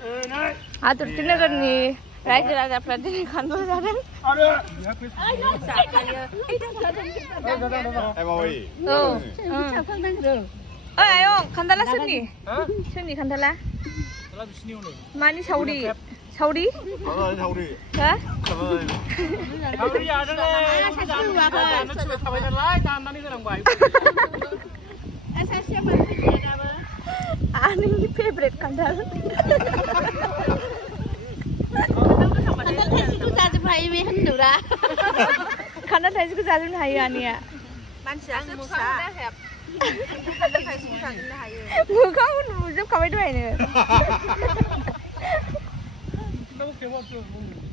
आदुर्ति नगरनि रायजो राजाफ्रा दिनै खान्थाल जादों। आयं खान्थाला सोरनि? सोरनि खान्थाला? मानि सावरि? सावरि? सावरि। हा? सावरि जादोंलै। थाबाय नालाय दाननानै होनांबाय। आंनि फेभरेट खान्थाल। खान्थाल थाइसेखौ जाजोबनो हायो बे होनदोंरा। खान्थाल थाइसेखौ जाजोबनो हायो आनैया। मानसियासो मोसा। खान्थाल थाइसेखौ जाजोबनो हायो। मोखांखौ नुजोबखाबाय दहायनो।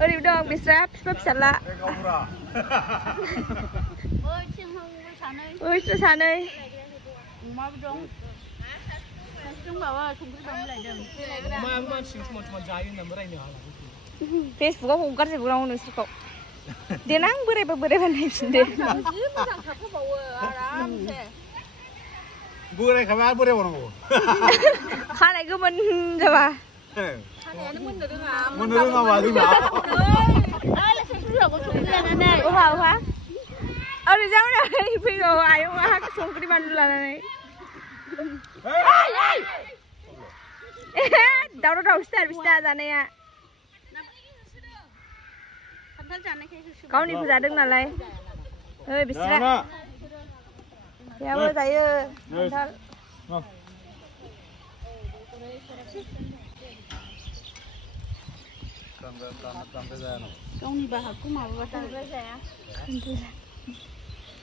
ओरैबो दं बिस्रा बिफा फिसाला। ओइसो सानै। अमाबो दं। फेसबुकआव हगारजोबगोन नोंसोरखौ देनां बोरायबा बोरायबा नायफिनदो बोरायखाबा बोराय बावनांगौ खानाय गोमोन जाबा मोननो रोङाबा जोंना अहा ओरै जाबाय फैगौ आयंआ संख्रि बानलु लानानै दावराव दावसिथार बिसिना जानाया गावनिखौ जादों नालाय ओइ बिस्रा बेयाबो जायो खान्थाल गावनि बाहागखौ माबाबाथाय जाया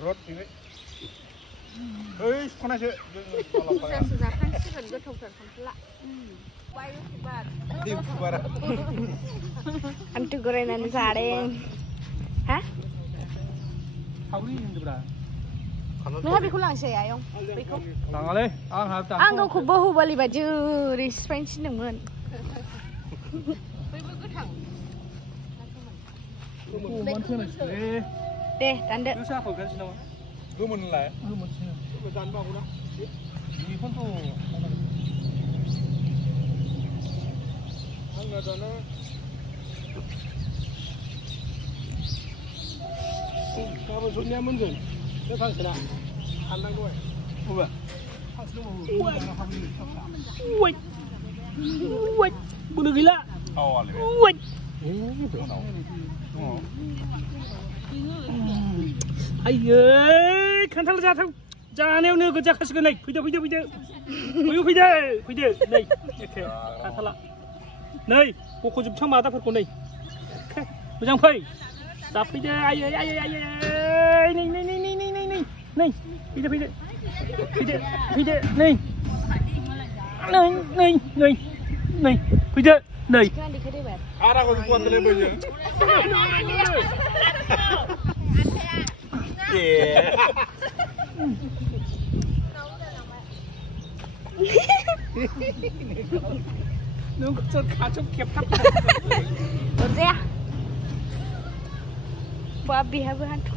रद फैबाय ओइ खनासो बुरजासो जाखांसिगोन गोथावथार खान्थाला आन्थु गरायनानै जादों हा नोंहा बेखौ लांसै आयं बेखौ लाङालै आं गावखौ बाहुबालि बायदि ओरै सिफायनो थिनदोंमोन दे दानदो गोमोन होनलाय जानो बागौना बेखौनोथ' आंना दाना गाबोन समनिया मोनगोन बे फांसेना हाननांगौ बबे फांसे दंबावो बोलो गैला आयै खान्थाल जाथाव जानायाव नोगोद जाखासिगोन नै फैदो फैदो फैदो फैदो फैदो नै एखे खान्थाला नै बख'जोबसां मादाफोरखौ नै मोजां फै जाफैदो आयै आयै आयै नै नै नै नै नै नै नै नै फैदो फैदो फैदो फैदो नै नै नै नै नै फैदो नै आराखौ कुवान्टेल बोयो नोंखौ सोर खाथियाव खेबथाब अरजाया बा बेहाबो हान्थु